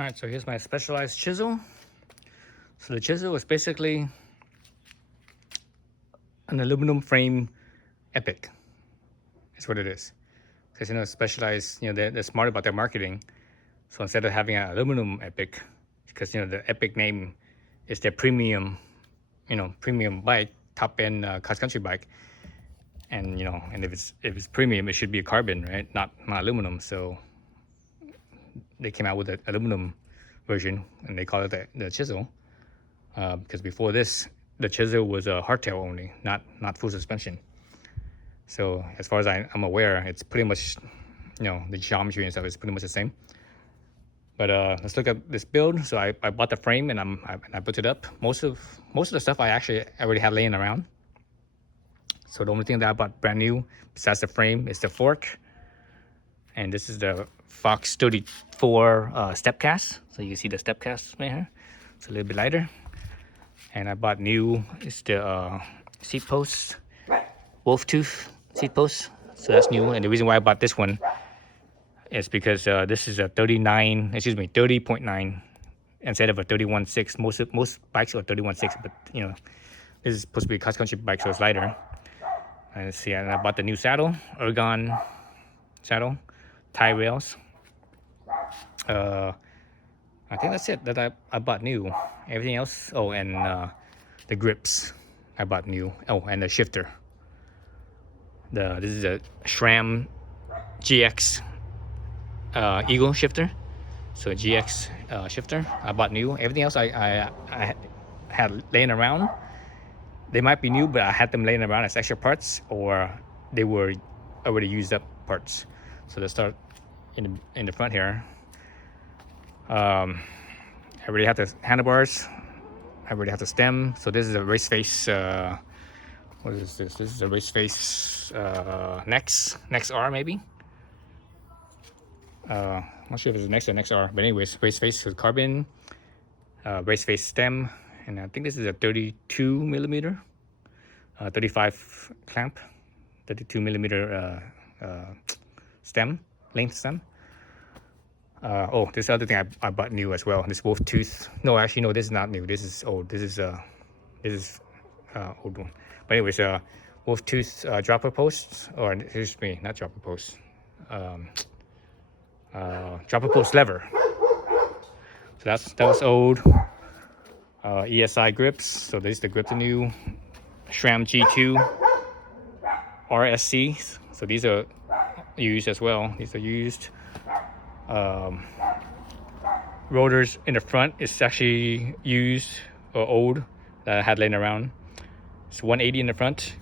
All right, so here's my specialized chisel. So the chisel is basically an aluminum frame epic. That's what it is. Because specialized, they're smart about their marketing. So instead of having an aluminum epic, because the epic name is their premium, premium bike, top end cross country bike, and and if it's premium, it should be a carbon, right? Not aluminum. So they came out with an aluminum version, and they call it the chisel. Because before this, the chisel was a hardtail only, not full suspension. So as far as I'm aware, it's pretty much, the geometry and stuff is pretty much the same. But let's look at this build. So I bought the frame and I put it up. Most of the stuff I actually already had laying around. So the only thing that I bought brand new besides the frame is the fork. And this is the Fox 34 step cast. So you see the step cast right here. It's a little bit lighter. And I bought new, it's the seat post, wolf tooth seat post. So that's new. And the reason why I bought this one is because this is a 30.9 instead of a 31.6. Most bikes are 31.6, but this is supposed to be a cross country bike, so it's lighter. And let's see, and I bought the new saddle, Ergon saddle, tie rails. I think that's it that I bought new. Everything else, and the grips I bought new. Oh, and the shifter. This is a SRAM GX Eagle shifter. So a GX shifter I bought new. Everything else I had laying around. They might be new, but I had them laying around as extra parts, or they were already used up parts. So let's start in the front here. I already have the handlebars. I already have the stem. So this is a race face. What is this? This is a race face Nex R maybe. I'm not sure if it's Nex or Nex R, but anyways, race face with carbon, race face stem, and I think this is a 32 millimeter, 35 clamp, 32 millimeter stem, length stem. This other thing I bought new as well. This wolf tooth. No, actually, no. This is not new. This is old. This is old one. But anyways, wolf tooth dropper posts, or excuse me, not dropper posts. Dropper post lever. So that was old. ESI grips. So this is the grip, the new SRAM G2 RSC. So these are used as well. These are used. Rotors in the front is actually used or old that I had laying around. It's 180 in the front,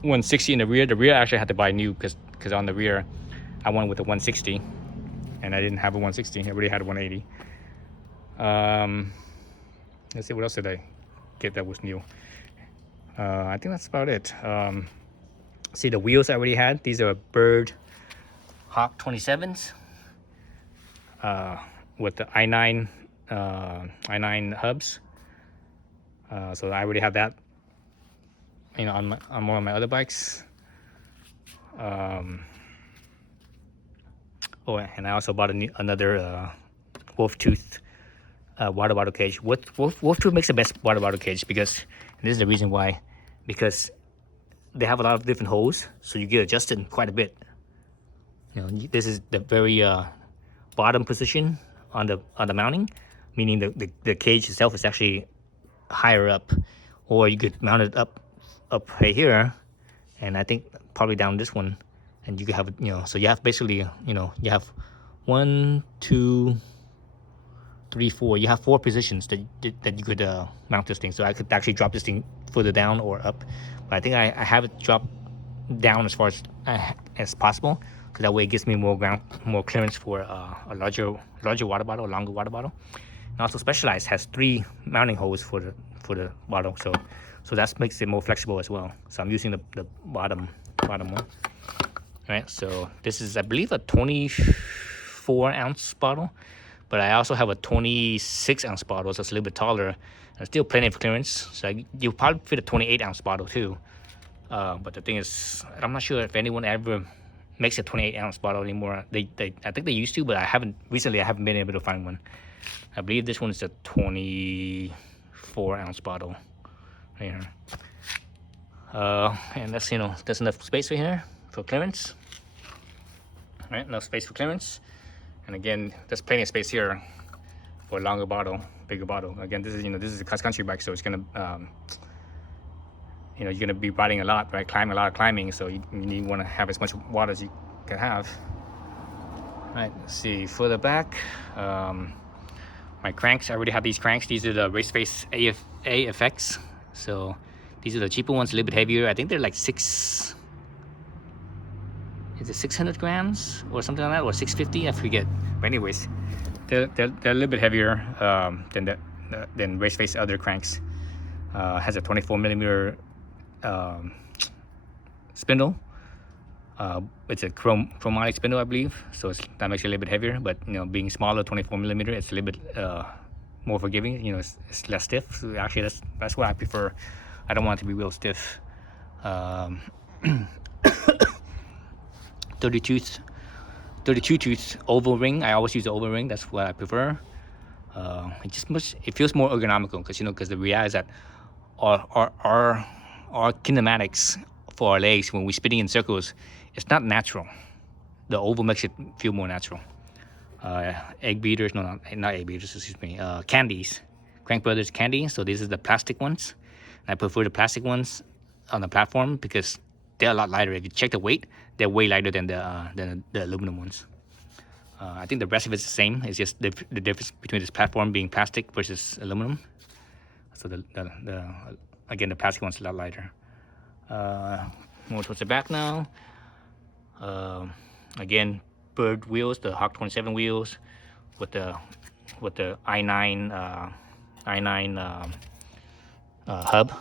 160 in the rear. The rear I actually had to buy new because on the rear I went with the 160 and I didn't have a 160. I already had a 180. Let's see, what else did I get that was new? I think that's about it. See, the wheels I already had. These are Bird Hawk 27s. With the i9 hubs. So I already have that, on one of my other bikes. And I also bought another wolf tooth water bottle cage. Wolf tooth makes the best water bottle cage because, and this is the reason why, because they have a lot of different holes, so you get adjusted quite a bit. This is the very bottom position on the mounting, meaning the cage itself is actually higher up, or you could mount it up right here, and I think probably down this one, and you could have so you have basically you have 1, 2, 3, 4. You have 4 positions that you could mount this thing. So I could actually drop this thing further down or up, but I think I have it dropped down as far as possible. Because that way it gives me more clearance for a larger water bottle, a longer water bottle. And also Specialized has 3 mounting holes for the bottle, so that makes it more flexible as well. So I'm using the bottom one. Right. So this is, I believe, a 24-ounce bottle, but I also have a 26-ounce bottle, so it's a little bit taller. And still plenty of clearance. So you'll probably fit a 28-ounce bottle too. But the thing is, I'm not sure if anyone ever makes a 28-ounce bottle anymore. I think they used to, but I haven't been able to find one. I believe this one is a 24-ounce bottle right here. And that's there's enough space right here for clearance. All right, enough space for clearance. And again, there's plenty of space here for a longer bottle, bigger bottle. Again, this is a cross-country bike, so it's gonna you're gonna be riding a lot, right? A lot of climbing, so you want to have as much water as you can have. All right, let's see further back. My cranks, I already have these cranks. These are the Raceface AFX. So these are the cheaper ones, a little bit heavier. I think they're like 600 grams or something like that, or 650, I forget. But anyways, they're a little bit heavier than Raceface other cranks. Has a 24 millimeter spindle. It's a chromatic spindle, I believe, so that makes it a little bit heavier. But being smaller, 24 millimeter, it's a little bit more forgiving. It's less stiff. So actually, that's what I prefer. I don't want it to be real stiff. 32 tooth oval ring. I always use the oval ring. That's what I prefer. It feels more ergonomical because the reality is that our kinematics for our legs when we're spinning in circles, it's not natural. The oval makes it feel more natural. Egg beaters, no, not egg beaters, excuse me. Candies, Crank Brothers candy. So these are the plastic ones. And I prefer the plastic ones on the platform because they're a lot lighter. If you check the weight, they're way lighter than the aluminum ones. I think the rest of it's the same. It's just the difference between this platform being plastic versus aluminum. So again, the plastic one's a lot lighter. More towards the back now. Again, bird wheels, the Hawk 27 wheels, with the i9 hub.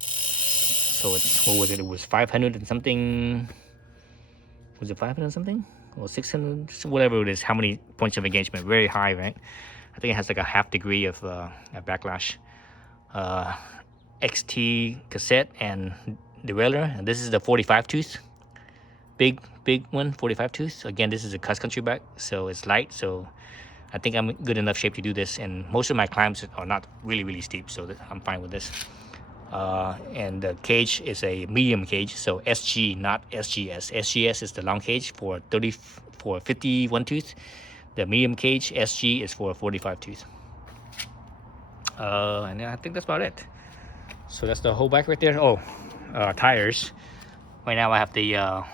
So it's, what was it? It was 500 and something. Was it 500 and something? Or 600, whatever it is. How many points of engagement? Very high, right? I think it has like a half degree of backlash. XT cassette and derailleur, and this is the 45 tooth, big one, 45 tooth. Again, this is a cross-country bike, so it's light, so I think I'm in good enough shape to do this, and most of my climbs are not really steep, so I'm fine with this. And the cage is a medium cage, so SG, not SGS. SGS is the long cage for 51 tooth. The medium cage SG is for 45 tooth. And I think that's about it. So that's the whole bike right there. Oh, tires. Right now I have the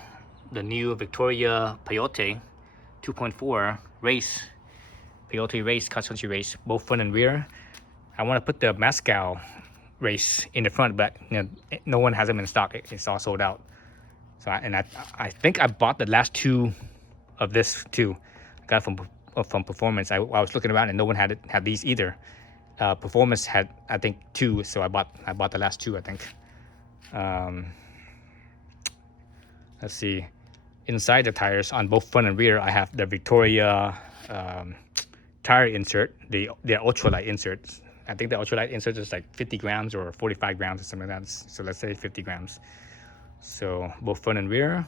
new Victoria Peyote 2.4 race, Peyote race, cross-country race, both front and rear. I want to put the Moscow race in the front, but no one has them in stock. It's all sold out. So I think I bought the last two of this too. I got it from Performance. I was looking around and no one had these either. Performance had, I think, two, so I bought the last two, I think. Let's see. Inside the tires on both front and rear, I have the Victoria tire insert, the ultralight inserts. I think the ultralight insert is like 50 grams or 45 grams or something like that. So let's say 50 grams. So both front and rear.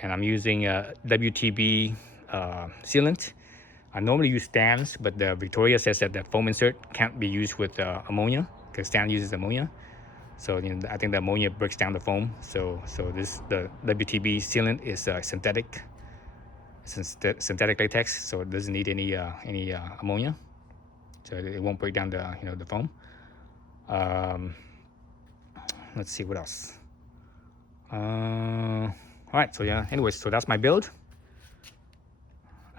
And I'm using a WTB sealant. I normally use Stan's, but the Victoria says that the foam insert can't be used with ammonia because Stan uses ammonia. So I think the ammonia breaks down the foam. So the WTB sealant is synthetic latex, so it doesn't need any ammonia. So it won't break down the foam. Let's see what else. All right. So yeah. Anyways, so that's my build.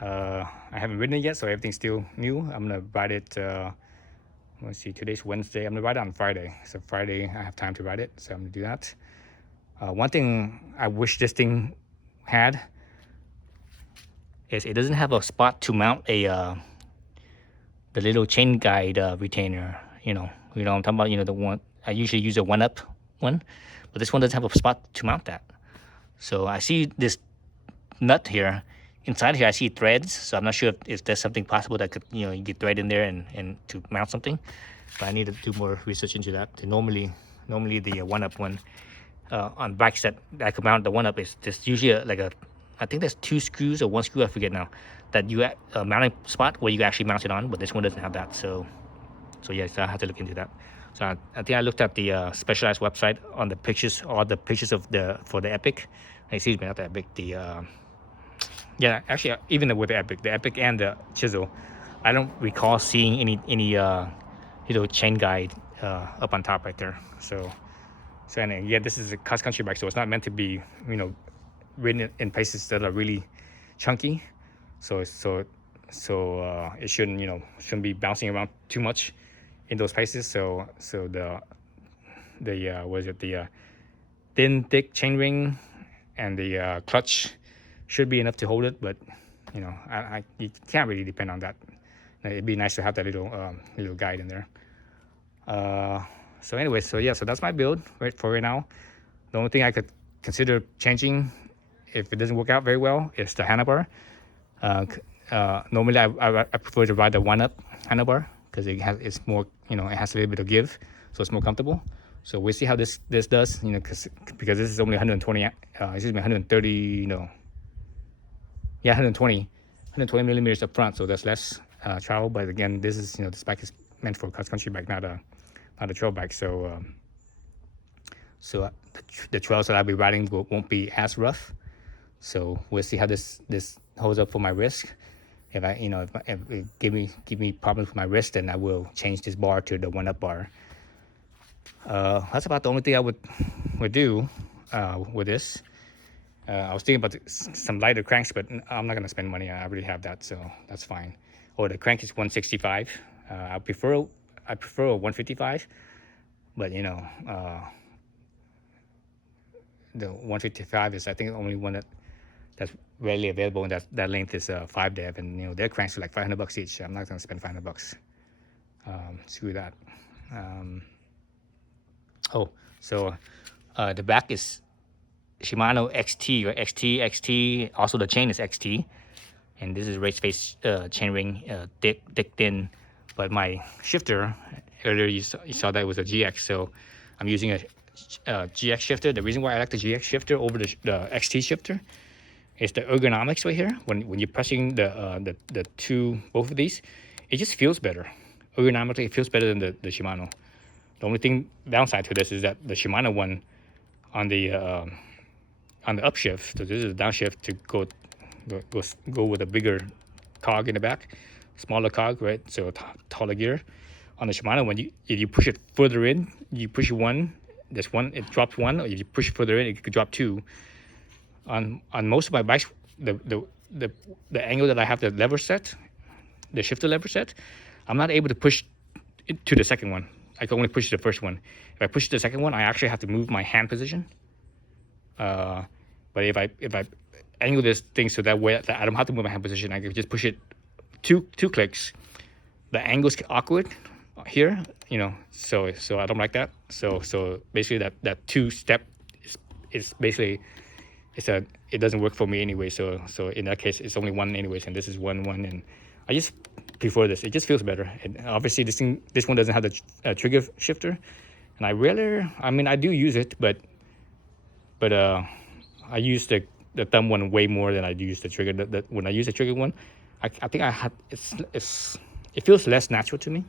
I haven't ridden it yet, so everything's still new. I'm gonna ride it. Let's see, today's Wednesday. I'm gonna ride it on Friday. So Friday I have time to ride it, so I'm gonna do that. One thing I wish this thing had is it doesn't have a spot to mount the little chain guide retainer. You know what I'm talking about. The one I usually use, a 1-up one, but this one doesn't have a spot to mount that. So I see this nut here. Inside here I see threads, so I'm not sure if there's something possible that could you get thread in there and to mount something, but I need to do more research into that. Normally the 1-up one on bikes that I could mount the one up is just usually I think there's 2 screws or 1 screw, I forget now, that you a mounting spot where you actually mount it on, but this one doesn't have that. So yes, I have to look into that. So I think I looked at the Specialized website on the pictures, all the pictures of for the Epic. Excuse me, not the Epic. Yeah, actually, even with the Epic and the Chisel, I don't recall seeing any chain guide up on top right there. So anyway, yeah, this is a cross country bike, so it's not meant to be ridden in places that are really chunky. So it shouldn't be bouncing around too much in those places. So the what is it, the thin thick chain ring and the clutch should be enough to hold it, but you can't really depend on that. It'd be nice to have that little guide in there. So anyway, so that's my build for right now. The only thing I could consider changing if it doesn't work out very well is the handlebar. Normally I prefer to ride the one-up handlebar because it's more, it has a little bit of give, so it's more comfortable. So we'll see how this does, because this is only 120, 130, 120 millimeters up front, so that's less travel. But again, this bike is meant for a cross-country bike, not a trail bike. So the trails that I'll be riding won't be as rough. So we'll see how this holds up for my wrist. If it give me problems with my wrist, then I will change this bar to the one-up bar. That's about the only thing I would do with this. I was thinking about some lighter cranks, but I'm not gonna spend money. I already have that, so that's fine. Oh, the crank is 165. I prefer a 155, but the 155 is, I think, the only one that's readily available, and that length is 5 dev, and their cranks are like $500 each. I'm not gonna spend $500. Screw that. The back is Shimano XT or XT. Also, the chain is XT, and this is race face chain ring, thick, thin. But my shifter earlier, you saw that it was a GX, so I'm using a GX shifter. The reason why I like the GX shifter over the XT shifter is the ergonomics right here. When you're pressing both of these, it just feels better. Ergonomically, it feels better than the Shimano. The only downside to this is that the Shimano one on the upshift, so this is a downshift to go with a bigger cog in the back, smaller cog, right? So taller gear. On the Shimano one, if you push it further in, you push one, it drops one, or if you push further in, it could drop two. On most of my bikes, the angle that I have the lever set, the shifter lever set, I'm not able to push it to the second one. I can only push the first one. If I push the second one, I actually have to move my hand position. But if I angle this thing so that way that I don't have to move my hand position, I can just push it two clicks. The angles get awkward here, so I don't like that. So basically that two step is basically it doesn't work for me anyway. So in that case, it's only one anyways, and this is one, and I just prefer this. It just feels better. And obviously this one doesn't have the trigger shifter, and I do use it, but I use the thumb one way more than I use the trigger. When I use the trigger one, I think it feels less natural to me,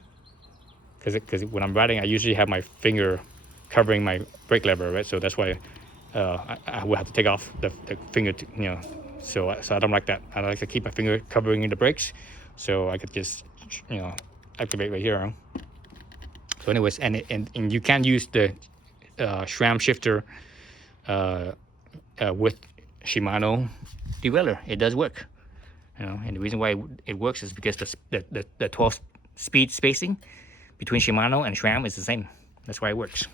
because when I'm riding, I usually have my finger covering my brake lever, right? So that's why I will have to take off the finger so I don't like that. I like to keep my finger covering the brakes, so I could just activate right here. So anyways, and you can use the SRAM shifter with Shimano derailleur. It does work, and the reason why it works is because the 12 speed spacing between Shimano and SRAM is the same. That's why it works.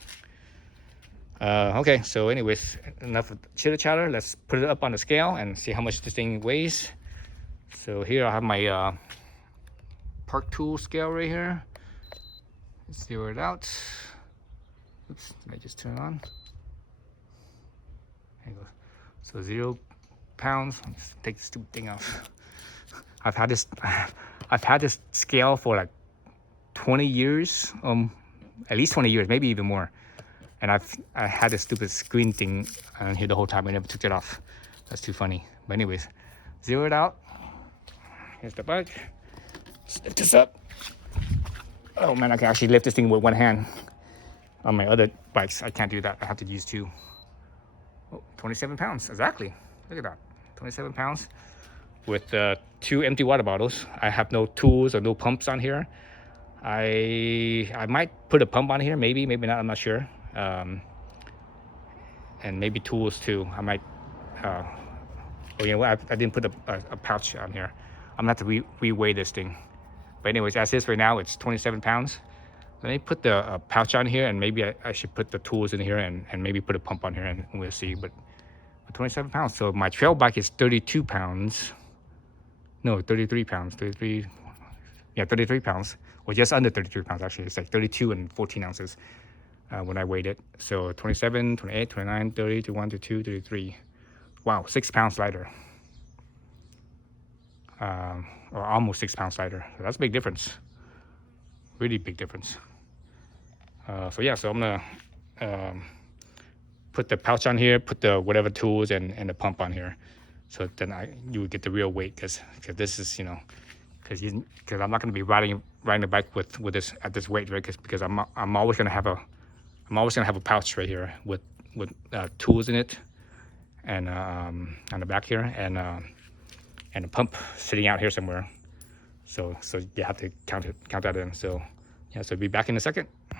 Okay, so anyways, enough of chitter chatter. Let's put it up on the scale and see how much this thing weighs. So here I have my Park Tool scale right here. Let's zero it out. Oops, did I just turn it on? There you go. So 0 pounds. Let's take the stupid thing off. I've had this scale for like 20 years, at least 20 years, maybe even more. And I had this stupid screen thing on here the whole time. I never took it off. That's too funny. But anyways, zero it out. Here's the bike. Let's lift this up. Oh man, I can actually lift this thing with one hand. On my other bikes, I can't do that. I have to use two. Oh, 27 pounds, exactly. Look at that, 27 pounds with 2 empty water bottles. I have no tools or no pumps on here. I might put a pump on here, maybe not, I'm not sure. And maybe tools too. I might, oh, you know what, I didn't put a pouch on here. I'm gonna have to re-weigh this thing. But anyways, as is right now, it's 27 pounds. Let me put the pouch on here, and maybe I should put the tools in here and maybe put a pump on here, and we'll see. But 27 pounds. So my trail bike is 32 pounds. No, 33 pounds. 33. Yeah, 33 pounds. Or just under 33 pounds, actually. It's like 32 and 14 ounces when I weighed it. So 27, 28, 29, 30, 31, 32, 33. Wow, 6 pounds lighter. Or almost 6 pounds lighter. So that's a big difference. Really big difference. So yeah, so I'm gonna put the pouch on here, put the whatever tools and the pump on here, so then you would get the real weight, because this is, you know, because I'm not gonna be riding the bike with this at this weight, right? Because I'm always gonna have a pouch right here with tools in it, and on the back here, and a pump sitting out here somewhere. So you have to count that in. So yeah, so be back in a second.